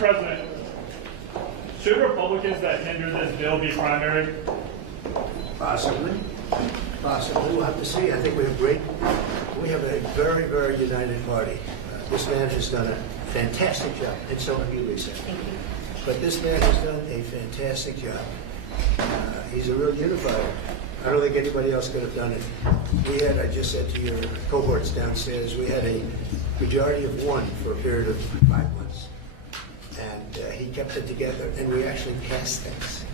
President, should Republicans that hinder this bill be primary? Possibly. We'll have to see. I think we have a very, very united party. This man has done a fantastic job, and so have you, Lisa. Thank you. But this man has done a fantastic job. He's a real unifier. I don't think anybody else could have done it. We had, I just said to your cohorts downstairs, we had a majority of one for a period of 5 months. And he kept it together, and we actually passed things.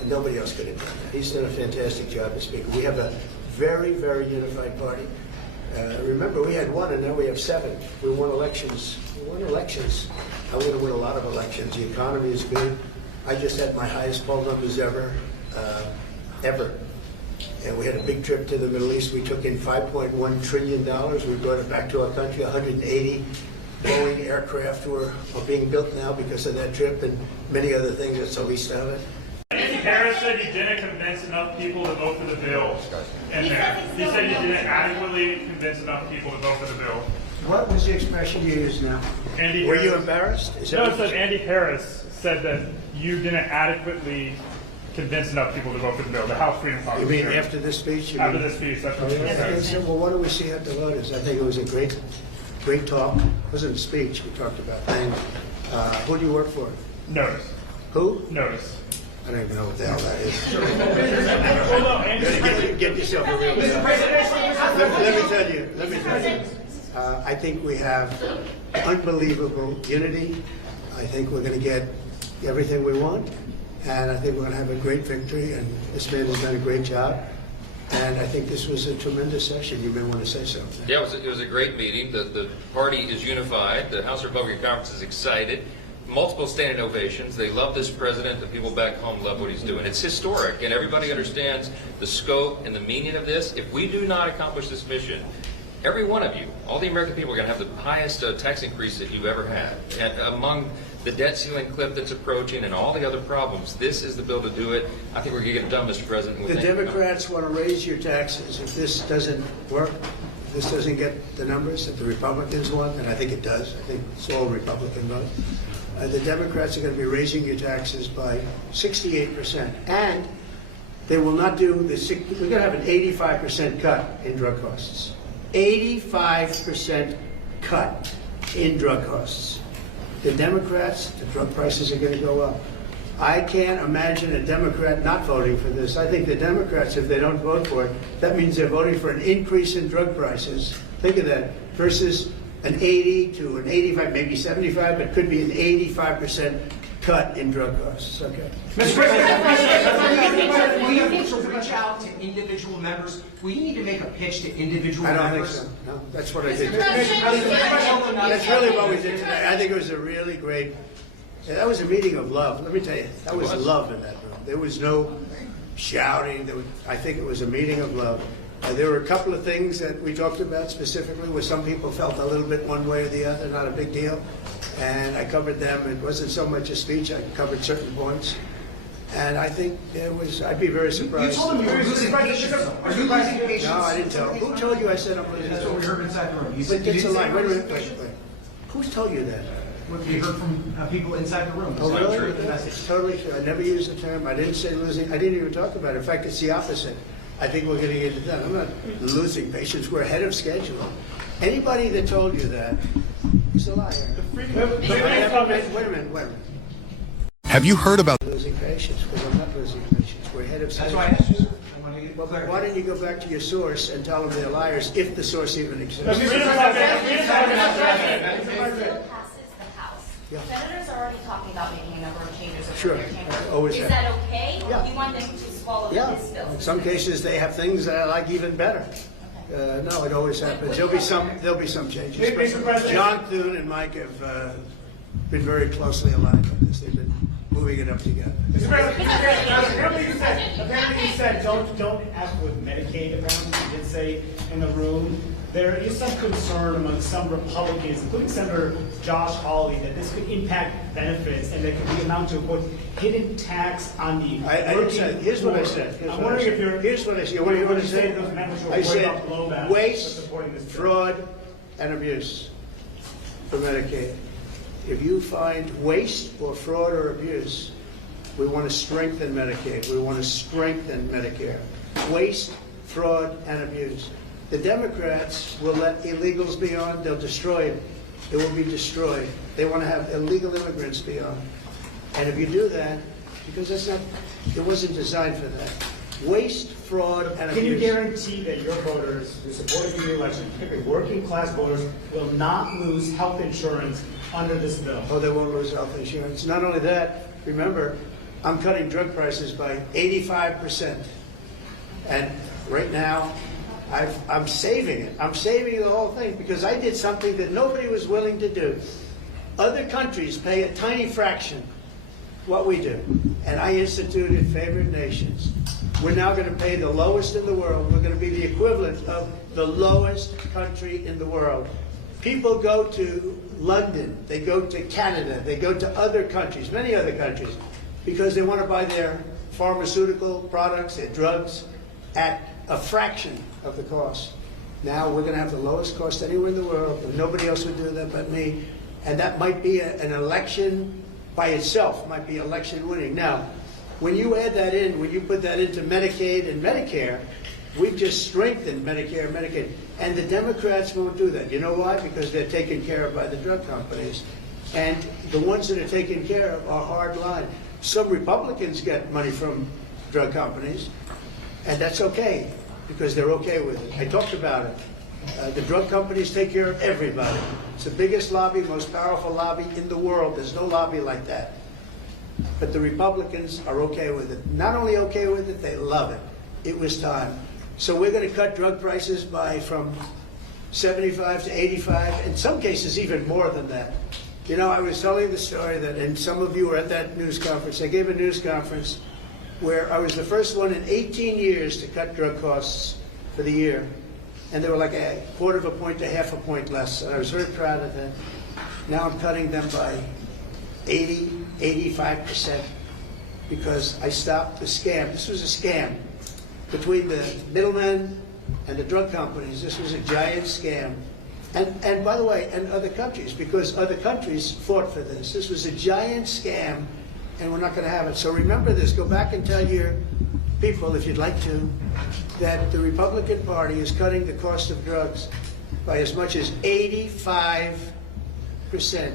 And nobody else could have done that. He's done a fantastic job as Speaker. We have a very, very unified party. Remember, we had 1, and now we have 7. We won elections. I want to win a lot of elections. The economy is good. I just had my highest poll numbers ever. And we had a big trip to the Middle East. We took in $5.1 trillion. We brought it back to our country. 180 Boeing aircraft are being built now because of that trip, and many other things. That's the least of it. Andy Harris said he didn't convince enough people to vote for the bill. He said he didn't adequately convince enough people to vote for the bill. What was the expression you used now? Andy Were Harris, you embarrassed? No, it said Andy Harris said that you didn't adequately convince enough people to vote for the bill. The House Freedom Caucus. You mean after this speech? After this speech, that's what he said. Well, what do we see at the voters? I think it was a great talk. It wasn't a speech. We talked about things. Who do you work for? Notice. Who? Notice. I don't even know what the hell that is. Well, no, Andy, Get yourself a real job. Let me tell you. I think we have unbelievable unity. I think we're going to get everything we want. And I think we're going to have a great victory. And this man has done a great job. And I think this was a tremendous session. You may want to say something. Yeah, it was a great meeting. The party is unified. The House GOP Conference is excited. Multiple standing ovations. They love this president. The people back home love what he's doing. It's historic, and everybody understands the scope and the meaning of this. If we do not accomplish this mission, every one of you, all the American people, are going to have the highest tax increase that you've ever had. And among the debt ceiling cliff that's approaching and all the other problems, this is the bill to do it. I think we're going to get it done, Mr. President. The Democrats want to raise your taxes. If this doesn't work, if this doesn't get the numbers that the Republicans want, and I think it does. I think it's all Republican vote. The Democrats are going to be raising your taxes by 68%. And they will not do the, we're going to have an 85% cut in drug costs. 85% cut in drug costs. The Democrats, the drug prices are going to go up. I can't imagine a Democrat not voting for this. I think the Democrats, if they don't vote for it, that means they're voting for an increase in drug prices. Think of that, versus an 80 to an 85, maybe 75, but could be an 85% cut in drug costs. Okay. Mr. President, will you need to reach out to individual members? Will you need to make a pitch to individual members? I don't think so. No, that's what I did. That's really what we did today. I think it was a really great. That was a meeting of love. Let me tell you, that was love in that room. There was no shouting. I think it was a meeting of love. There were a couple of things that we talked about specifically where some people felt a little bit one way or the other, not a big deal. And I covered them. It wasn't so much a speech. I covered certain points. And I think there was, I'd be very surprised. You told them you were losing patience. Are you losing patience? No, I didn't tell them. Who told you I said I'm losing patience? That's what we heard inside the room. You But said you it's a didn't lie. say Wait, you were wait, losing wait. patience. Who told you that? What we heard from people inside the room. Oh, It's not really? true. It's totally true. I never used the term. I didn't say losing. I didn't even talk about it. In fact, it's the opposite. I think we're going to get it done. I'm not losing patience. We're ahead of schedule. Anybody that told you that is a liar. Wait a minute. Have you heard about Losing patience, because I'm not losing patience. We're ahead of That's schedule. why I asked you, sir. I want to get Well, clarity. why don't you go back to your source and tell them they're liars, if the source even exists? Mr. The bill passes the House. Yeah. Senators are already talking about making a number of changes over Sure. their chamber. Always Is have. that okay? Or Yeah. do you want them to swallow Yeah, this bill? in some cases they have things that I like even better. No, it always happens. There'll be some changes. Mr. President. John Thune and Mike have been very closely aligned on this. They've been moving it up together. Apparently you said don't act with Medicaid. Apparently you did say in the room. There is some concern among some Republicans, including Senator Josh Hawley, that this could impact benefits and there could be amount to a hidden tax on the I didn't say. Here's what I said. I'm wondering if you're. Here's what I said. What do you want to say? Those members were I worried said about blowback for waste, supporting this bill. fraud, and abuse for Medicaid. if you find waste or fraud or abuse, we want to strengthen Medicaid. We want to strengthen Medicare. Waste, fraud, and abuse. The Democrats will let illegals be on. They'll destroy it. It will be destroyed. They want to have illegal immigrants be on. And if you do that, because that's not, it wasn't designed for that. Waste, fraud, and abuse. Can you guarantee that your voters who supported you in the election, particularly working class voters, will not lose health insurance under this bill? Oh, they won't lose health insurance. Not only that, remember, I'm cutting drug prices by 85%. And right now, I'm saving it. I'm saving the whole thing because I did something that nobody was willing to do. Other countries pay a tiny fraction what we do. And I instituted favored nations. We're now going to pay the lowest in the world. We're going to be the equivalent of the lowest country in the world. People go to London, they go to Canada, they go to other countries, many other countries, because they want to buy their pharmaceutical products, their drugs, at a fraction of the cost. Now we're going to have the lowest cost anywhere in the world, and nobody else would do that but me. And that might be an election by itself, might be election winning. Now, when you add that in, when you put that into Medicaid and Medicare, we've just strengthened Medicare and Medicaid. And the Democrats won't do that. You know why? Because they're taken care of by the drug companies. And the ones that are taken care of are hard line. Some Republicans get money from drug companies, and that's okay, because they're okay with it. I talked about it. The drug companies take care of everybody. It's the biggest lobby, most powerful lobby in the world. There's no lobby like that. But the Republicans are okay with it. Not only okay with it, they love it. It was time. So we're going to cut drug prices from 75 to 85, in some cases even more than that. You know, I was telling the story that, and some of you were at that news conference. I gave a news conference where I was the first one in 18 years to cut drug costs for the year. And they were like a quarter of a point to half a point less. And I was very proud of that. Now I'm cutting them by 80, 85%, because I stopped the scam. This was a scam between the middlemen and the drug companies. This was a giant scam. And by the way, and other countries, because other countries fought for this. This was a giant scam, and we're not going to have it. So remember this. Go back and tell your people, if you'd like to, that the Republican Party is cutting the cost of drugs by as much as 85%.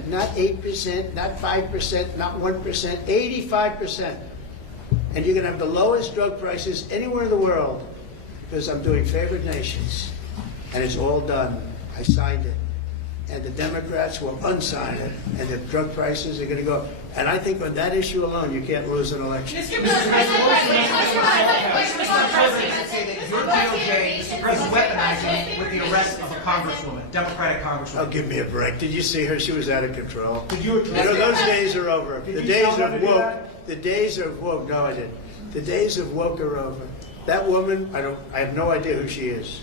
Not 8%, not 5%, not 1%, 85%. And you're going to have the lowest drug prices anywhere in the world, because I'm doing favored nations. And it's all done. I signed it. And the Democrats will unsign it, and the drug prices are going to go up. And I think on that issue alone, you can't lose an election. Mr. President, say that your DOJ is weaponizing with the arrest of a congresswoman, Democratic congresswoman. Oh, give me a break. Did you see her? She was out of control. Did you address Those days are over. Did The you days tell them of to do woke. that? The days of woke. No, I didn't. The days of woke are over. That woman, I have no idea who she is.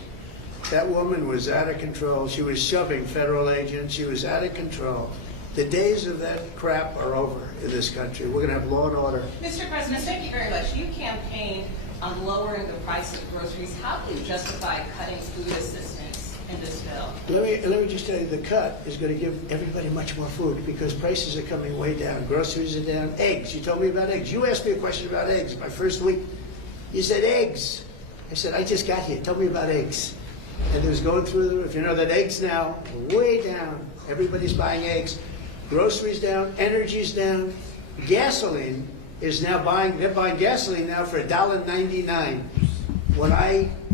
That woman was out of control. She was shoving federal agents. She was out of control. The days of that crap are over in this country. We're going to have law and order. Mr. President, thank you very much. You campaigned on lowering the price of groceries. How do you justify cutting food assistance in this bill? Let me just tell you, the cut is going to give everybody much more food because prices are coming way down. Groceries are down. Eggs. You told me about eggs. You asked me a question about eggs my first week. You said eggs. I said, I just got here. Tell me about eggs. And it was going through the roof. You know that eggs now are way down. Everybody's buying eggs. Groceries down. Energy's down. Gasoline is now they're buying gasoline now for $1.99.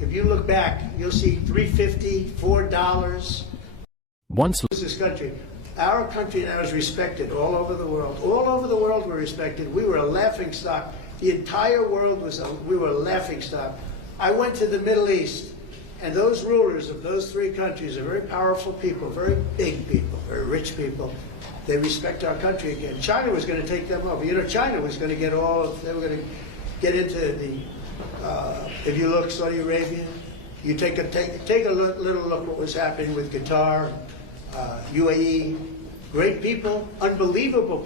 If you look back, you'll see $3.50, $4. Once This country. Our country now is respected all over the world. All over the world we're respected. We were a laughing stock. The entire world we were a laughing stock. I went to the Middle East, and those rulers of those three countries are very powerful people, very big people, very rich people. They respect our country again. China was going to take them over. You know, China was going to they were going to get into the, if you look, Saudi Arabia, you take a little look what was happening with Qatar, UAE, great people, unbelievable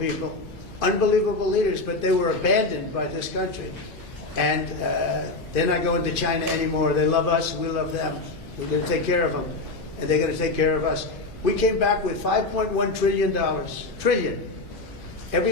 leaders, but they were abandoned by this country. And they're not going to China anymore. They love us, we love them. We're going to take care of them, and they're going to take care of us. We came back with $5.1 trillion. Trillion. Every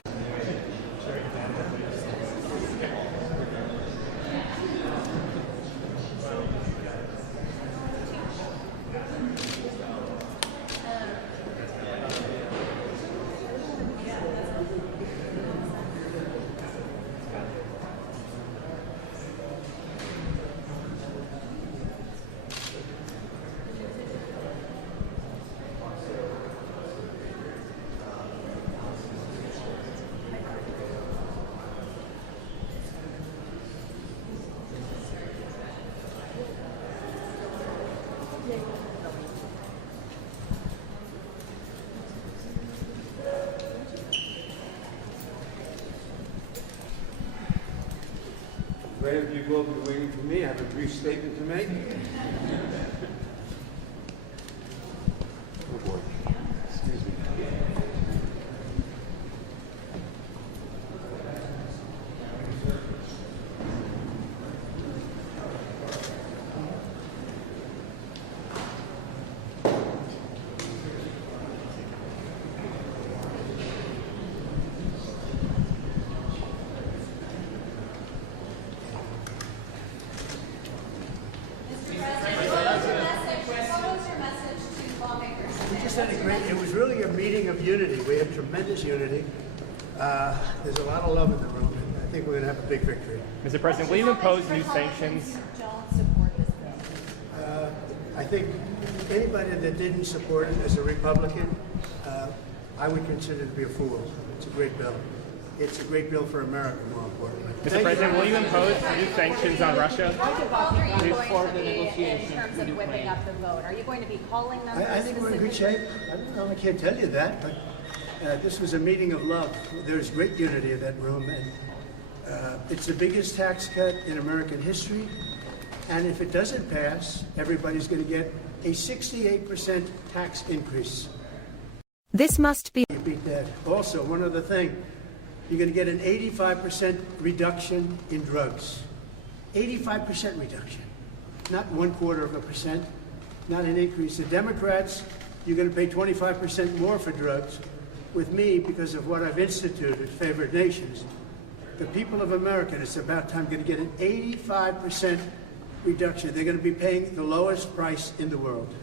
If you will be waiting for me, I have a brief statement to make. Oh boy. Excuse me. It was really a meeting of unity. We had tremendous unity. There's a lot of love in the room, and I think we're going to have a big victory. Mr. President, will you impose new sanctions? I think anybody that didn't support it as a Republican, I would consider to be a fool. It's a great bill. It's a great bill for America, more importantly. Mr. President, will you impose new sanctions on Russia? How involved are you going to be in terms of whipping up the vote? Are you going to be calling them? I think we're in good shape. I don't know, I can't tell you that, but this was a meeting of love. There's great unity in that room, and it's the biggest tax cut in American history. And if it doesn't pass, everybody's going to get a 68% tax increase. This must be. You beat that. Also, one other thing, you're going to get an 85% reduction in drugs. 85% reduction. Not 1/4%, not an increase. The Democrats, you're going to pay 25% more for drugs. With me, because of what I've instituted, favored nations, the people of America, it's about time, going to get an 85% reduction. They're going to be paying the lowest price in the world.